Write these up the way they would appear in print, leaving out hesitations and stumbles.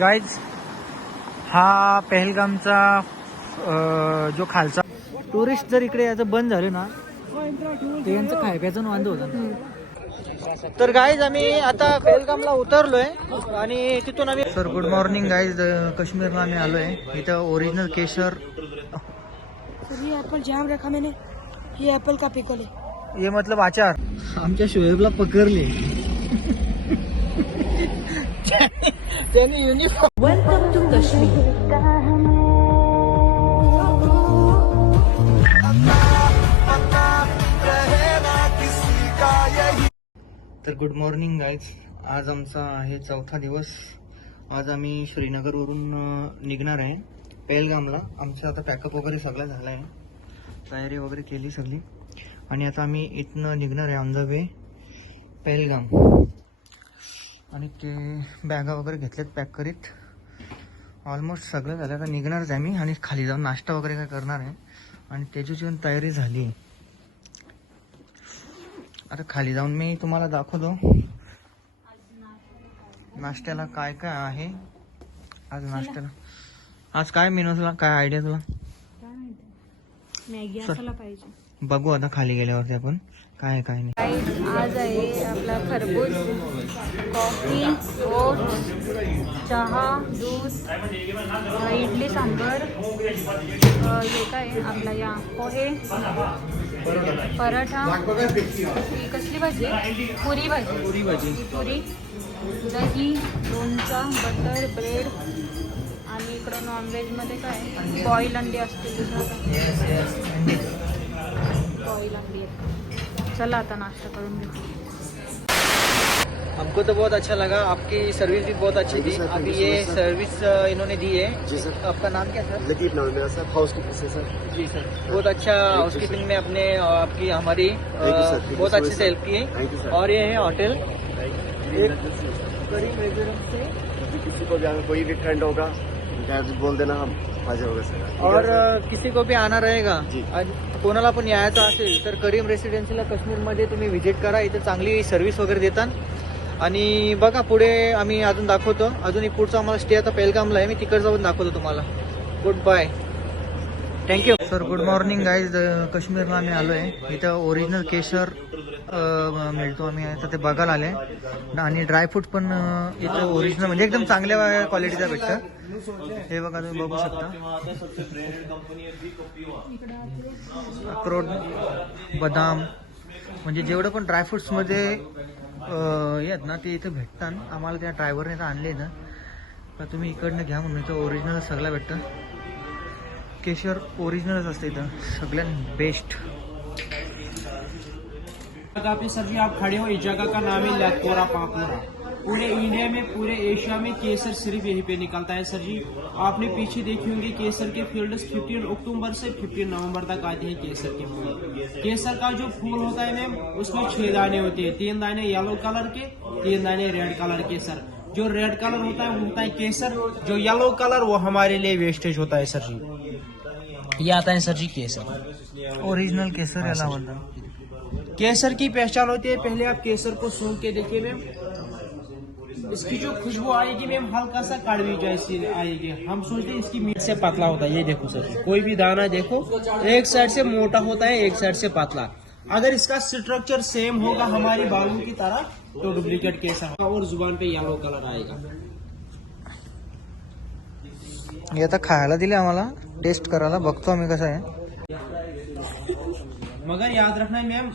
Guys हा पहलगामचा जो खालचा टुरिस्ट जर इकडे याचं बंद झालं ना ते यांचं खायप्याचं वांद होतं. तर गाईज आम्ही आता पहलगामला उतरलोय आणि तिथून आम्ही सर गुड मॉर्निंग गाईज. काश्मीरला आम्ही आलोय. इथं ओरिजिनल केशर. ये एप्पल जाम रखा मैंने, ये एप्पल का पिकल है. ये मतलब आचार. आमच्या शोएबला पकडले त्याने युनिफॉर्म. Welcome to Kashmir. तर गुड मॉर्निंग गाईज. आज आमचा आहे चौथा दिवस. आज आम्ही श्रीनगरवरून निघणार आहे पहलगामला. आमचं आता पॅकअप वगैरे सगळं झालं आहे, तयारी वगैरे केली सगळी आणि आता आम्ही इथनं निघणार आहे ऑन द वे पहलगाम. आणि ते बॅगा वगैरे घेतल्यात पॅक करीत. ऑलमोस्ट सगळं झालं. आता निघणारच आहे मी आणि खाली जाऊन नाश्ता वगैरे काय करणार आहे आणि त्याची पण तयारी झाली. आता खाली जाऊन मी तुम्हाला दाखवतो नाश्त्याला काय काय आहे आज. नाश्त्याला आज काय मेनू तुला काय आयडिया तुला? मॅगी असायला पाहिजे. बघू आता खाली गेल्यावरती आपण काय आहे काय नाही. आज आहे आपला खरबूज, कॉफी, ओट, चहा, दूध, इडली सांबर, हे काय आपला या पोहे, पराठा, ही कसली भाजी? पुरी भाजी. पुरी, दही, लोणचा, बटर, ब्रेड आणि इकडं नॉनव्हेजमध्ये काय बॉईल अंडी असते. बॉईल अंडी. चला आता नाश्ता करून घेऊ. हमको तो बहुत अच्छा लगा. आपकी सर्विस भी बहुत अच्छी थी. अभी ये सर्विस इन्होंने दी है. जी सर. आपका नाम क्या सर? लतीफ नाम है मेरा सर. हाउस कीपिंग से सर. जी सर. बहुत अच्छा हाउस कीपिंग में अपने आपकी हमारी बहुत अच्छे से हेल्प की है. Thank you sir. और ये है होटल से. किसी को भी अगर कोई भी फ्रेंड होगा डायरेक्ट बोल देना, हम हाजिर होगा सर. और किसी को भी आना रहेगा, जी. कोणाला पण यायचं असेल तर करीम रेसिडेन्सीला काश्मीरमध्ये तुम्ही व्हिजिट करा. इथे चांगली सर्व्हिस वगैरे देतात. आणि बघा पुढे आम्ही अजून दाखवतो. अजून एक पुढचा आम्हाला स्टे आता पहलगामला आहे. मी तिकडे जाऊन दाखवतो तुम्हाला. Good bye. Thank you sir. Good morning guys. काश्मीरला आम्ही आलो आहे. इथं ओरिजिनल केशर मिळतो. आम्ही आता ते बघायला आले आणि ड्रायफ्रूट पण इथं ओरिजिनल म्हणजे एकदम चांगल्या क्वालिटीचा भेटतं. हे बघा तुम्ही बघू शकता. अक्रोड, बदाम म्हणजे जेवढं पण ड्रायफ्रुट्समध्ये येत ना ते इथं भेटतात. आम्हाला त्या ड्रायव्हरने तर आणले ना का तुम्ही इकडनं घ्या म्हणून. इथं ओरिजिनल सगळं भेटतं. केशर ओरिजिनलच असते इथं सगळ्यात बेस्ट. जगह पे सर जी आप खड़े हो, इस जगह का नाम है लतपोरा पापोरा. पूरे इंडिया में, पूरे एशिया में केसर सिर्फ यहीं पे निकलता है सर जी. आपने पीछे देखे होंगे केसर के फील्ड्स 15 अक्टूबर से 15 नवंबर तक आते हैं केसर के फूल. केसर का जो फूल होता है मैम उसमें 6 दाने होते हैं. 3 दाने येलो कलर के, 3 दाने रेड कलर के सर. जो रेड कलर होता है वो होता है केसर. जो येलो कलर वो हमारे लिए वेस्टेज होता है सर जी. ये आता है सर जी केसर. ओरिजिनल केसर याला बोलतात. केसर की पहचान होती है, पहले आप केसर को सूंघ के देखिए मैम. इसकी जो खुशबू आएगी मैम हल्का सा कड़वी जैसी आएगी. हम सोचते हैं इसकी मीठ से पतला होता है. ये देखो सर जी, कोई भी दाना देखो एक साइड से मोटा होता है, एक साइड से पतला. अगर इसका स्ट्रक्चर सेम होगा हमारी बालों की तरह तो डुप्लीकेट केसर होगा और जुबान पे येलो कलर आएगा. हे आता खायला दिले आम्हाला, टेस्ट करायला. बघतो आम्ही कसं आहे. मगर याद रखना है मैम,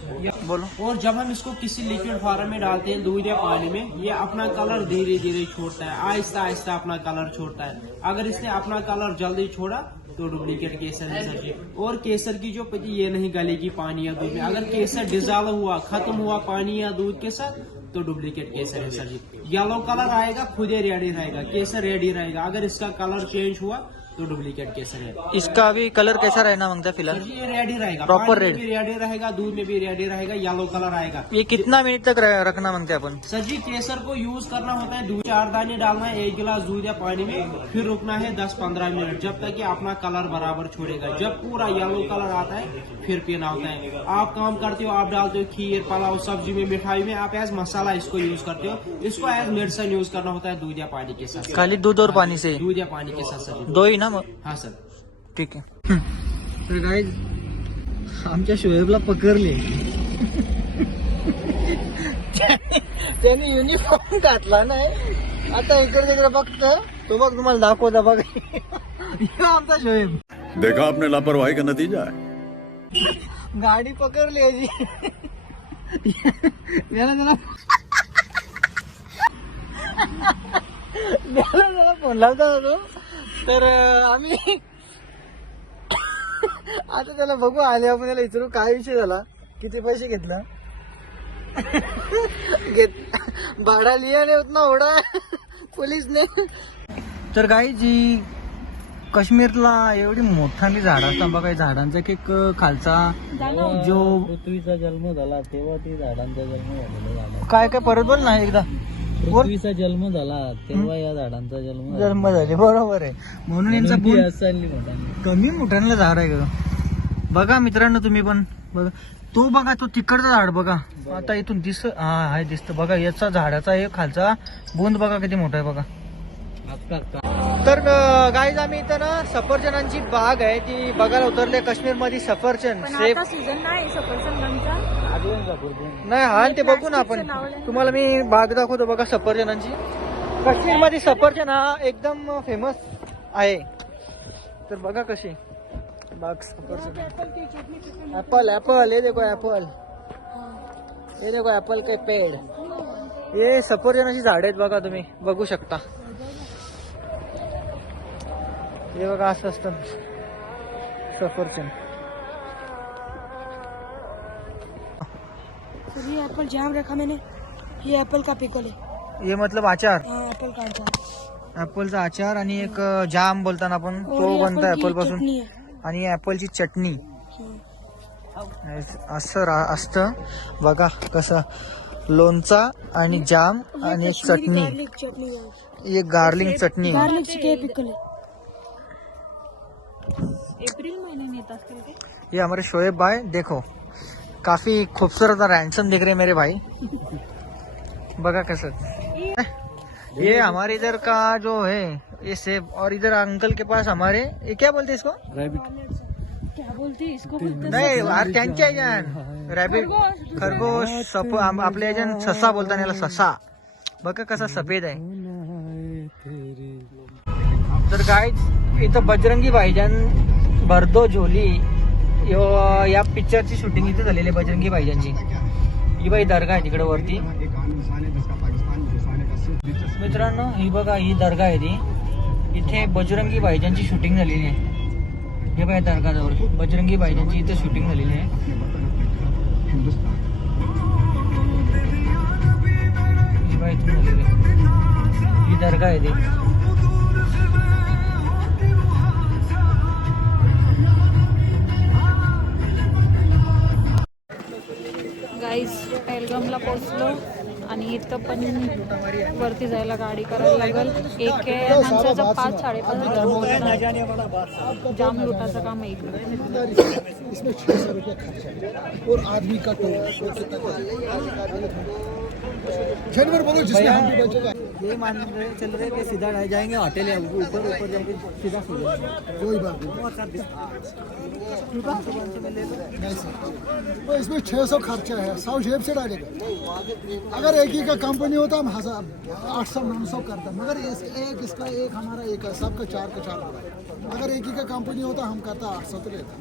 बोलो. और जब हम इसको किसी लिक्विड फॉर्म में डालते हैं दूध या पानी में, ये अपना कलर धीरे धीरे छोड़ता है, आहिस्ता आहिस्ता अपना कलर छोड़ता है. अगर इसने अपना कलर जल्दी छोड़ा तो डुप्लीकेट केसर है सर जी. और केसर की जो पत्ती ये नहीं गलेगी पानी या दूध में. अगर केसर डिजॉल्व हुआ, खत्म हुआ पानी या दूध के साथ तो डुप्लीकेट केसर है सर जी. येलो कलर आएगा खुद ही रेडी रहेगा, केसर रेडी रहेगा. अगर इसका कलर चेंज हुआ तो डुप्लीकेट केसर है। इसका अभी कलर कैसा रहना मांगता है सर फिलहाल? जी ये रेड ही रहेगा, Proper पानी red। में भी रेड ही रहेगा, दूध में भी रेड ही रहेगा, येलो कलर आएगा। ये कितना मिनट तक रखना मांगते हैं अपन? सर जी केसर को यूज करना होता है, दूध 4 दाने डालना है 1 गिलास दूध या पानी में, फिर रुकना है 10-15 मिनट जब तक कि अपना कलर बराबर छोड़ेगा। जब पूरा येलो कलर आता है फिर पीना होता है। आप काम करते हो, आप डालते हो खीर, पुलाव, सब्जी में, मिठाई में, आप एज मसाला इसको यूज करते हो। इसको एज मेडिसिन यूज करना होता है दूध या पानी के साथ। खाली दूध और पानी से? दूध या पानी के साथ सर। दो ही ना मग? हाँ सर। ठीक आहे. तर काय आमच्या शोएबला पकडले. त्याने युनिफॉर्म घातला नाही. आता इकडे तिकडे बघतो तो, बघ तुम्हाला दाखवता बघ. आमचा शोएब. देखा आपने लापरवाही का नतीजा है. गाडी पकडली याची. याला जरा फोन लावता होतो तर आम्ही आता त्याला बघू आले आपण, त्याला विचारू काय विषय झाला, किती पैसे घेतला. भाडा लिया नाही होत ना ओढा पोलीसने. तर काही जी काश्मीरला एवढी मोठाली झाडं असतात बघा. झाडांचा एक खालचा जो पृथ्वीचा जन्म झाला तेव्हा ती झाडांचा जन्म झालेला. काय काय परत बोल ना एकदा. पृथ्वीचा जन्म झाला तेव्हा या झाडांचा जन्म झाले, बरोबर आहे. म्हणून यांचा बोल चालली मोठा कमी मोठ्याला झाड आहे ग. बघा मित्रांनो तुम्ही पण बघा, तो बघा तो तिकडचा झाड बघा. आता इथून हाय दिसत बघा. याचा झाडाचा एक खालचा बुंद बघा किती मोठा आहे बघा. तर गाईज आम्ही इथं ना सफरचंदांची बाग आहे ती बघायला उतरले. काश्मीर मध्ये सफरचंद सेफ सीझन नाही सफरचंदांचा. नाही हा ते बघू ना आपण. तुम्हाला मी बाग दाखवतो बघा सफरचंदांची. काश्मीर मध्ये सफरचंद हा एकदम फेमस आहे. तर बघा कशी बाग सफरचंद. एप्पल एप्पल ये देखो एप्पल, ये देखो एप्पल के पेड़. हे सफरचंदाची झाड आहेत बघा, तुम्ही बघू शकता. हे बघा असं असतं सफरचंद. ये एप्पल जाम रखा मैंने, ये एप्पल का पिकल है. हे मतलब आचार, एप्पल का अचार. ऍपलचा आचार आणि एक जाम बोलताना आपण और तो ये बनतो एप्पल की ऍपल पासून. चटनी है. आणि ऍपलची चटणी असं असतं बघा. कसं लोणचा आणि जाम आणि एक चटणी, गार्लिक चटनी है. एक गार्लिक चटणी. गार्लिक के पिकल है. एप्रिल महिन्यात येत असतील ते. ये हमारे शोएब भाई देखो काफी खूबसूरत और हैंडसम दिख रहे मेरे भाई. बघा कसं. ये हमारे इधर का जो है ये सेब, और इधर अंकल के पास हमारे ये क्या बोलते हैं इसको? क्या बोलते हैं इसको? नाही यार त्यांच्या याच्यात रॅबिट, खरगोश, आपल्या याच्यात ससा बोलतात याला, ससा. बघा कसा सफेद आहे. तर काय इथं बजरंगी भाईजान भरदो झोली या पिक्चरची शूटिंग इथे झालेली आहे. बजरंगी भाईजानची ही बाई दर्गा आहे तिकडे वरती. मित्रांनो ही बघा ही दर्गा आहे ती. इथे बजरंगी भाईजानची शूटिंग झालेली आहे. हे बघा दर्गाजवळ बजरंगी भाईजानची इथे शूटिंग झालेली आहे. ही बाई इथून झालेली आहे. ही दर्गा आहे ती. गाईज पहलगामला पोहोचलो आणि इथं पण वरती जायला गाडी करायला लागल. एक माणसाचं 5-5.5 हजार जाम लुटाचं काम आहे इकडं. इसमें 600 रुपये खर्चा है और आदमी का जानवर बोलो जिसमें हम भी बचेगा. ये मान रहे चल रहे कि सीधा जाएंगे होटल है ऊपर ऊपर जाएंगे सीधा कोई बात नहीं सर. तो इसमें 600 खर्चा है, 100 जेब से डालेगा. अगर एक ही का कंपनी होता हम 800-900 करता, मगर इसका एक हमारा एक है, सबका 4 का 4 होगा. अगर एक ही का कंपनी होता हम करता 800 तो लेता.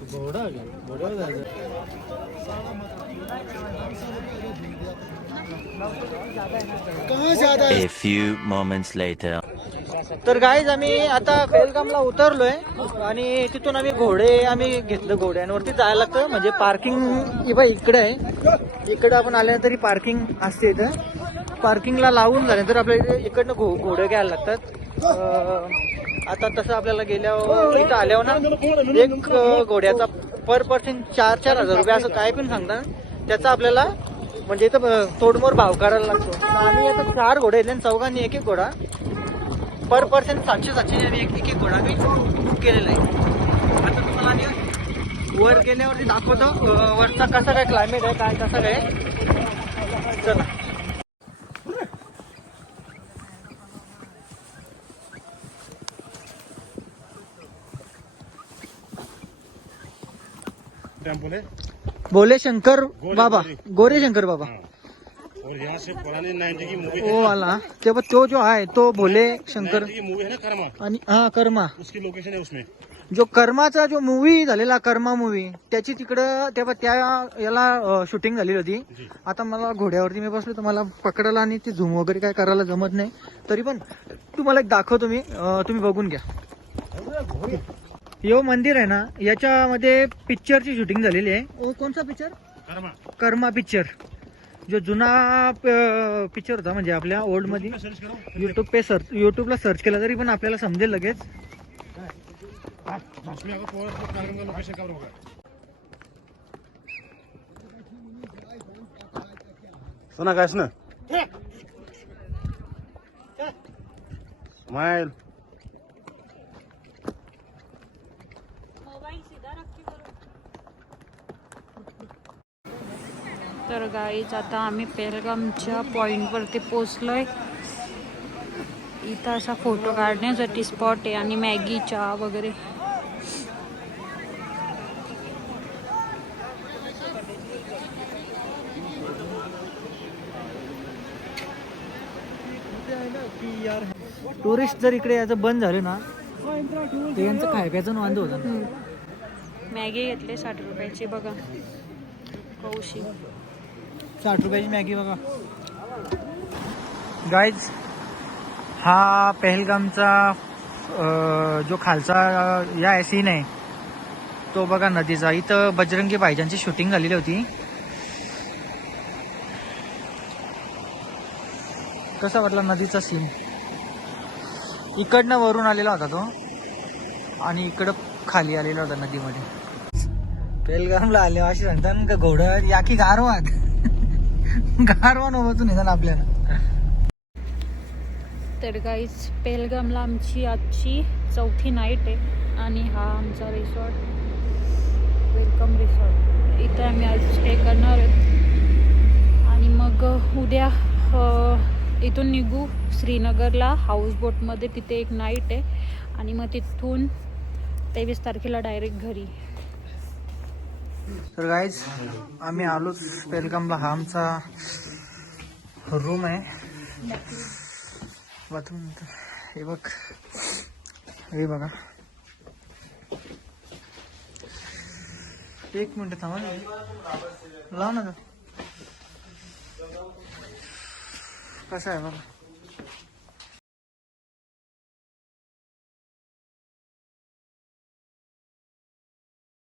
कहाँ ज्यादा है. A few moments later. तर गाईज आम्ही आता बेलगामला उतरलोय आणि तिथून आम्ही घेतलं. घोड्यांवरती जायला लागतं म्हणजे पार्किंग इकडे आहे. इकडे आपण आल्यानंतर ही पार्किंग असते. इथं पार्किंगला लावून झाल्यानंतर आपल्याला इकडनं घोडे घ्यायला लागतात. आता तसं आपल्याला गेल्यावर इथं आल्यावर ना एक घोड्याचा पर पर्सन 4,000 रुपये असं काय पण सांगता, त्याचा आपल्याला म्हणजे इथं तोडमोड भाव करायला लागतो. तर आम्ही आता 4 घोडे आहेत आणि चौघांनी एक घोडा, पर पर्सन 700 आम्ही एक घोडा मी बुक केलेला आहे. आता तुम्हाला आम्ही वर गेल्यावरती दाखवतो वरचा कसा काय क्लायमेट आहे, काय कसं काय. चला बोले शंकर बाबा, गोरे शंकर बाबा. और यहाँ से पुरानी 90 की मूवी वो वाला तेव्हा तो जो आहे तो भोले शंकर की मूवी है ना कर्मा, आणि हा कर्मा, उसकी लोकेशन है उसमें. जो कर्माचा जो मूवी झालेला कर्मा मूवी त्याची तिकडं तेव्हा त्या याला शूटिंग झालेली होती. आता मला घोड्यावरती मी बसलो तर मला पकडायला आणि ती झूम वगैरे काय करायला जमत नाही, तरी पण तुम्हाला एक दाखवतो मी, तुम्ही बघून घ्या. यो मंदिर आहे ना, याच्यामध्ये पिक्चरची शूटिंग झालेली आहे. ओ कोणता पिक्चर? कर्मा पिक्चर, जो जुना पिक्चर होता म्हणजे आपल्या ओल्ड मध्ये. युट्यूबला सर्च केला तरी पण आपल्याला समजेल लगेच. सुना काय ना स्माइल. तर गाईज आता आम्ही पेहलगामच्या पॉईंटवरती पोचलोय. इथं असा फोटो काढण्यासाठी स्पॉट आहे आणि मॅगी चहा वगैरे. टुरिस्ट जर इकडे याचं बंद झालं ना तर यांचं खाय प्यायचं वांदो होतं. मॅगी घेतली 60 रुपयाची बघा, कौशी 60 रुपयाची मॅगी बघा. गाईज हा पेहलगामचा जो खालचा या आहे सीन आहे तो बघा नदीचा. इथं बजरंगी भाईजानची शूटिंग झालेली होती. कसा वाटला नदीचा सीन? इकडनं वरून आलेला होता तो आणि इकडं खाली आलेला होता नदीमध्ये. पेहलगामला आले अशी सांगतात का घोडं या की गारवात गारवा नव्हतून येतात आपल्याला. तर गाईज पेहलगामला आमची आजची 4थी नाईट आहे आणि हा आमचा रिसॉर्ट, वेलकम रिसॉर्ट. इथे आम्ही आज स्टे करणार आहोत आणि मग उद्या इथून निघू श्रीनगरला हाऊसबोटमध्ये. तिथे एक नाईट आहे आणि मग तिथून 23 तारखेला डायरेक्ट घरी. तर गाईज आम्ही आलोच पेहलगामला. हा आमचा रूम आहे. बाथरूम हे बघ, हे बघा. एक मिनिट थांबा, लाव ना. कसा आहे बघा.